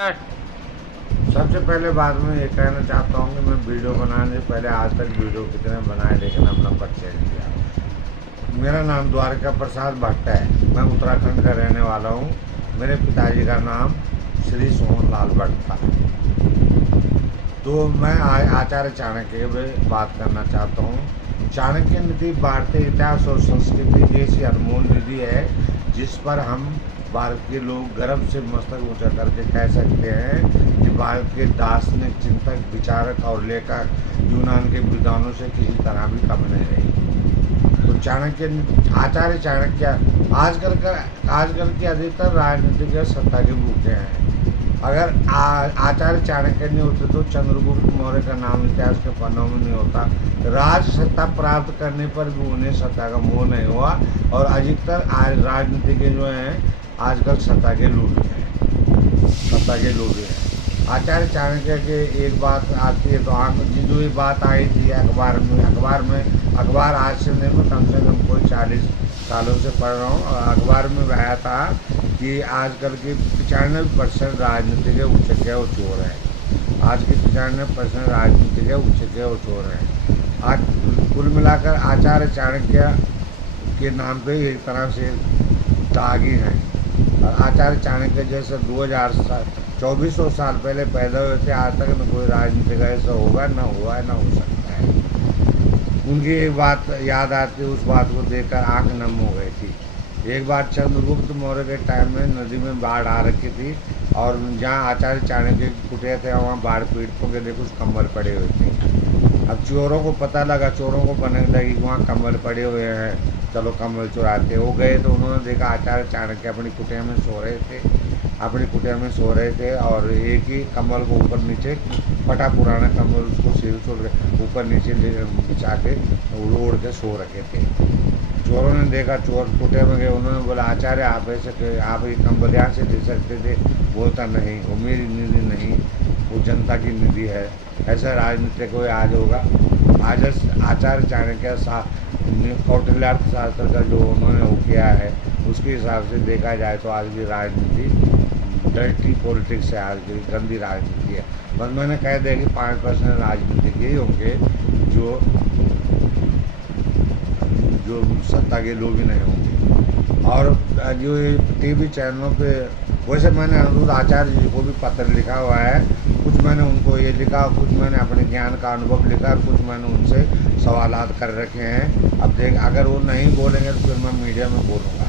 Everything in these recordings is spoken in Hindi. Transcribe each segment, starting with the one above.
सबसे पहले बात मैं ये कहना चाहता हूँ कि मैं वीडियो बनाने से पहले आज तक वीडियो कितने बनाए लेकिन अब नंबर चेंज किया। मेरा नाम द्वारिका प्रसाद भट्ट है। मैं उत्तराखंड का रहने वाला हूँ। मेरे पिताजी का नाम श्री सोहन लाल भट्ट था। तो मैं आचार्य चाणक्य पे बात करना चाहता हूँ। चाणक्य नीति भारतीय इतिहास और संस्कृति जैसी अनमोल निधि है जिस पर हम भारत के लोग गर्व से मस्तक ऊंचा करके कह सकते हैं कि भारत के दार्शनिक चिंतक विचारक और लेखक यूनान के विद्वानों से किसी तरह भी कम नहीं रही। तो चाणक्य आचार्य चाणक्य आजकल की अधिकतर राजनीतिक या सत्ता के भूखे हैं। अगर आचार्य चाणक्य नहीं होते तो चंद्रगुप्त मौर्य का नाम इतिहास के पन्नों में नहीं होता। राज सत्ता प्राप्त करने पर भी उन्हें सत्ता का मोह नहीं हुआ और अधिकतर राजनीतिज्ञ जो हैं आजकल सत्ता के लोभी हैं। आचार्य चाणक्य के एक बात आती है तो जो ये बात आई थी अखबार आज से नहीं, मैं कम से कम कोई 40 सालों से पढ़ रहा हूँ। अखबार में आया था कि आजकल के 95% राजनीतिक उचक्के और चोर हैं। आज के 95% राजनीतिक उचक्के और चोर हैं। आज कुल मिलाकर आचार्य चाणक्य के नाम पे एक तरह से दागी हैं। और आचार्य चाणक्य जैसे 2400 साल पहले पैदा हुए थे, आज तक न कोई राजनीतिक ऐसा होगा, न हुआ है, न हो सकता है। उनकी एक बात याद आती है, उस बात को देखकर आंख नम हो गई थी। एक बार चंद्रगुप्त मौर्य के टाइम में नदी में बाढ़ आ रखी थी और जहाँ आचार्य चाणक्य की कुटिया थे वहाँ बाढ़ पीड़ितों के लिए कुछ कंबल पड़े हुए थे। अब चोरों को पता लगा, चोरों को पता लगी कि वहाँ कंबल पड़े हुए हैं, चलो कंबल चुराते। वो गए तो उन्होंने देखा आचार्य चाणक्य अपनी कुटिया में सो रहे थे और एक ही कंबल को ऊपर नीचे फटा पुराना कंबल उसको सिर छोड़ के ऊपर नीचे बिछा के ओढ़ के सो रखे थे। चोरों ने देखा, चोर कुटिया में गए, उन्होंने बोला आचार्य आप ये कंबल यहाँ से ले सकते थे। बोलता नहीं, वो मेरी निधि नहीं, वो जनता की निधि है। ऐसा राजनीति कोई आज होगा? आज आचार्य चाणक्य कौटिल्यार्थ शास्त्र का जो उन्होंने वो किया है उसके हिसाब से देखा जाए तो आज की राजनीति डर्टी पॉलिटिक्स है, आज की गंदी राजनीति है। बस मैंने कह दिया कि 5% राजनीतिक यही होंगे जो सत्ता के लोग भी नहीं होंगे। और जो ये टीवी चैनलों पे, वैसे मैंने अनुरुद्ध आचार्य जी को भी पत्र लिखा हुआ है। कुछ मैंने उनको ये लिखा, कुछ मैंने अपने ज्ञान का अनुभव लिखा, कुछ मैंने उनसे सवालात कर रखे हैं। अब देख, अगर वो नहीं बोलेंगे तो फिर मैं मीडिया में बोलूँगा।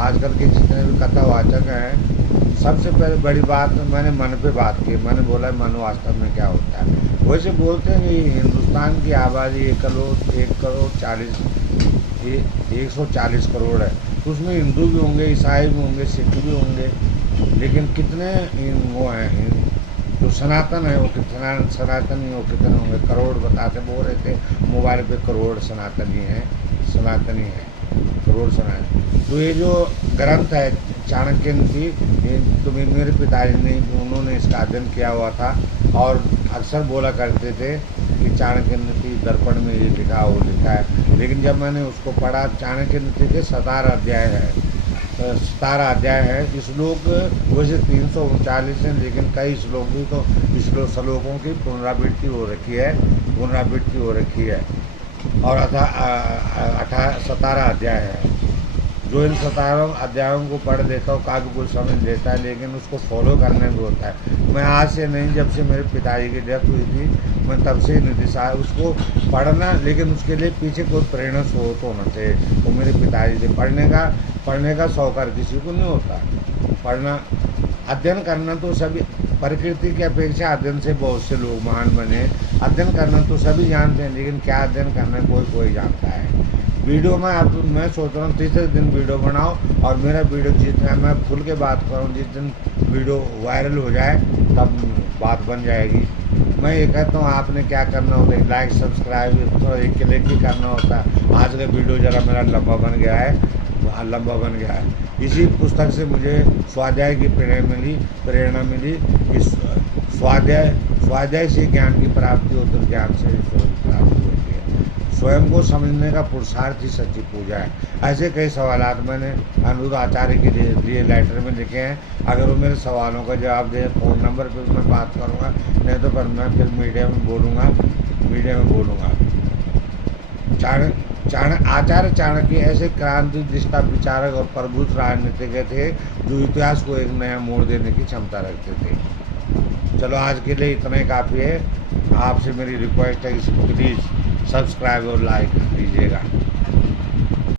आजकल के जितने भी कथावाचक हैं, सबसे पहले बड़ी बात मैंने मन पे बात की। मैंने बोला मन वास्तव में क्या होता है। वैसे बोलते हैं कि हिंदुस्तान की आबादी 140 करोड़ है। तो उसमें हिंदू भी होंगे, ईसाई भी होंगे, सिख भी होंगे, लेकिन कितने वो हैं जो सनातन है, वो कितना सनातनी वो कितने होंगे? करोड़ बताते बोल रहे थे मोबाइल पे, करोड़ सनातनी हैं, करोड़ सनातनी। तो ये जो ग्रंथ है चाणक्य नीति, तो मेरे पिताजी ने उन्होंने इसका अध्ययन किया हुआ था और अक्सर बोला करते थे कि चाणक्य नीति दर्पण में ये लिखा है। लेकिन जब मैंने उसको पढ़ा, चाणक्य नीति के 17 अध्याय है। श्लोक वैसे 339 हैं, लेकिन कई श्लोकों की पुनरावृत्ति हो रखी है और 17 अध्याय है। जो इन 17 अध्यायों को पढ़ देता हूँ काफ़ी कुछ समझ लेता है, लेकिन उसको फॉलो करने में होता है। मैं आज से नहीं, जब से मेरे पिताजी की डेथ हुई थी मैं तब से नितिशा उसको पढ़ना, लेकिन उसके लिए पीछे कोई प्रेरणा स्रोत होना चाहिए। वो मेरे पिताजी से पढ़ने का शौक हर किसी को नहीं होता। पढ़ना, अध्ययन करना तो सभी, प्रकृति की अपेक्षा अध्ययन से बहुत से लोग महान बने। अध्ययन करना तो सभी जानते हैं, लेकिन क्या अध्ययन करना कोई जानता है। वीडियो में अब मैं सोच रहा हूँ तीसरे दिन वीडियो बनाओ और मेरा वीडियो जितना मैं खुल के बात करूँ, जिस दिन वीडियो वायरल हो जाए तब बात बन जाएगी। मैं ये कहता हूँ आपने क्या करना होता है, लाइक सब्सक्राइब थोड़ा एक क्लिक ही करना होता है। आज का वीडियो ज़रा मेरा लंबा बन गया है। इसी पुस्तक से मुझे स्वाध्याय की प्रेरणा मिली कि स्वाध्याय से ज्ञान की प्राप्ति होती है, ज्ञान से ईश्वर की प्राप्ति होती है। स्वयं को समझने का पुरुषार्थ ही सच्ची पूजा है। ऐसे कई सवालात मैंने अनिरुद्ध आचार्य के लिए लेटर में लिखे हैं। अगर वो मेरे सवालों का जवाब दें फ़ोन नंबर पर मैं बात करूँगा, नहीं तो पर मैं फिर मीडिया में बोलूँगा। आचार्य चाणक्य ऐसे क्रांति दृष्टा विचारक और प्रबुद्ध राजनीतिज्ञ थे जो इतिहास को एक नया मोड़ देने की क्षमता रखते थे। चलो आज के लिए इतना ही काफ़ी है। आपसे मेरी रिक्वेस्ट है कि प्लीज़ सब्सक्राइब और लाइक कर दीजिएगा।